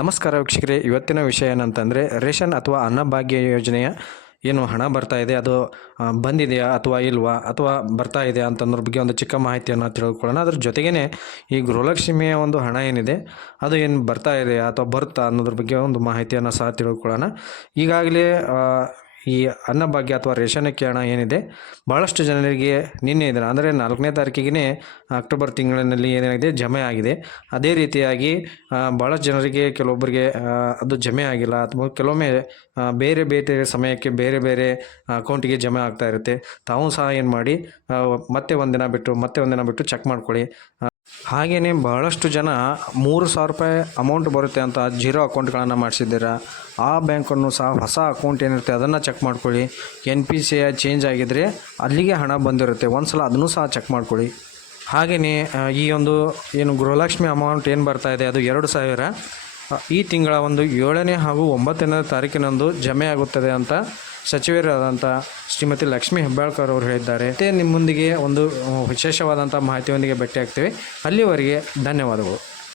ನಮಸ್ಕಾರ ವೀಕ್ಷಕರೇ. ಇವತ್ತಿನ ವಿಷಯ ಏನಂತಂದರೆ, ರೇಷನ್ ಅಥವಾ ಅನ್ನಭಾಗ್ಯ ಯೋಜನೆಯ ಏನು ಹಣ ಬರ್ತಾ ಇದೆ, ಅದು ಬಂದಿದೆಯಾ ಅಥವಾ ಇಲ್ವಾ ಅಥವಾ ಬರ್ತಾ ಇದೆಯಾ ಅಂತನ್ನೋದ್ರ ಬಗ್ಗೆ ಒಂದು ಚಿಕ್ಕ ಮಾಹಿತಿಯನ್ನು ತಿಳ್ಕೊಳ್ಳೋಣ. ಅದ್ರ ಜೊತೆಗೇ ಈ ಗೃಹಲಕ್ಷ್ಮಿಯ ಒಂದು ಹಣ ಏನಿದೆ, ಅದು ಏನು ಬರ್ತಾ ಇದೆಯಾ ಅಥವಾ ಬರುತ್ತಾ ಅನ್ನೋದ್ರ ಬಗ್ಗೆ ಒಂದು ಮಾಹಿತಿಯನ್ನು ಸಹ ತಿಳ್ಕೊಳ್ಳೋಣ. ಈಗಾಗಲೇ ಈ ಅನ್ನಭಾಗ್ಯ ಅಥವಾ ರೇಷನ್ ಹಣ ಏನಿದೆ ಭಾಳಷ್ಟು ಜನರಿಗೆ ನಿನ್ನೆ ಇದನ್ನು, ಅಂದರೆ ನಾಲ್ಕನೇ ತಾರೀಕಿಗೆ ಅಕ್ಟೋಬರ್ ತಿಂಗಳಿನಲ್ಲಿ ಏನಾಗಿದೆ, ಜಮೆ ಆಗಿದೆ. ಅದೇ ರೀತಿಯಾಗಿ ಭಾಳಷ್ಟು ಜನರಿಗೆ ಕೆಲವೊಬ್ಬರಿಗೆ ಅದು ಜಮೆ ಆಗಿಲ್ಲ, ಅಥವಾ ಕೆಲವೊಮ್ಮೆ ಬೇರೆ ಬೇರೆ ಸಮಯಕ್ಕೆ ಬೇರೆ ಬೇರೆ ಅಕೌಂಟಿಗೆ ಜಮೆ ಆಗ್ತಾ ಇರುತ್ತೆ. ತಾವು ಸಹ ಏನು ಮಾಡಿ ಮತ್ತೆ ಒಂದಿನ ಬಿಟ್ಟು, ಮತ್ತೆ ಒಂದಿನ ಬಿಟ್ಟು ಚೆಕ್ ಮಾಡ್ಕೊಳ್ಳಿ. ಹಾಗೆಯೇ ಬಹಳಷ್ಟು ಜನ ಮೂರು ಸಾವಿರ ರೂಪಾಯಿ ಅಮೌಂಟ್ ಬರುತ್ತೆ ಅಂತ ಜೀರೋ ಅಕೌಂಟ್ಗಳನ್ನು ಮಾಡಿಸಿದ್ದೀರಾ? ಆ ಬ್ಯಾಂಕನ್ನು ಸಹ ಹೊಸ ಅಕೌಂಟ್ ಏನಿರುತ್ತೆ ಅದನ್ನು ಚೆಕ್ ಮಾಡ್ಕೊಳ್ಳಿ. ಎನ್ ಪಿ ಸಿ ಚೇಂಜ್ ಆಗಿದ್ದರೆ ಅಲ್ಲಿಗೆ ಹಣ ಬಂದಿರುತ್ತೆ. ಒಂದು ಸಲ ಅದನ್ನು ಸಹ ಚೆಕ್ ಮಾಡ್ಕೊಳ್ಳಿ. ಹಾಗೆಯೇ ಈ ಒಂದು ಏನು ಗೃಹಲಕ್ಷ್ಮಿ ಅಮೌಂಟ್ ಏನು ಬರ್ತಾ ಇದೆ? ಅದು ಎರಡು ಸಾವಿರ. ಈ ತಿಂಗಳ ಒಂದು ಏಳನೇ ಹಾಗೂ ಒಂಬತ್ತನೇ ತಾರೀಕಿನಂದು ಜಮೆ ಆಗುತ್ತದೆ ಅಂತ ಸಚಿವರಾದಂಥ ಶ್ರೀಮತಿ ಲಕ್ಷ್ಮೀ ಹೆಬ್ಬಾಳ್ಕರ್ ಅವರು ಹೇಳಿದ್ದಾರೆ. ಮತ್ತೆ ನಿಮ್ಮೊಂದಿಗೆ ಒಂದು ವಿಶೇಷವಾದಂಥ ಮಾಹಿತಿಯೊಂದಿಗೆ ಭೇಟಿ ಆಗ್ತೀವಿ ಅಲ್ಲಿವರೆಗೆ ಧನ್ಯವಾದಗಳು.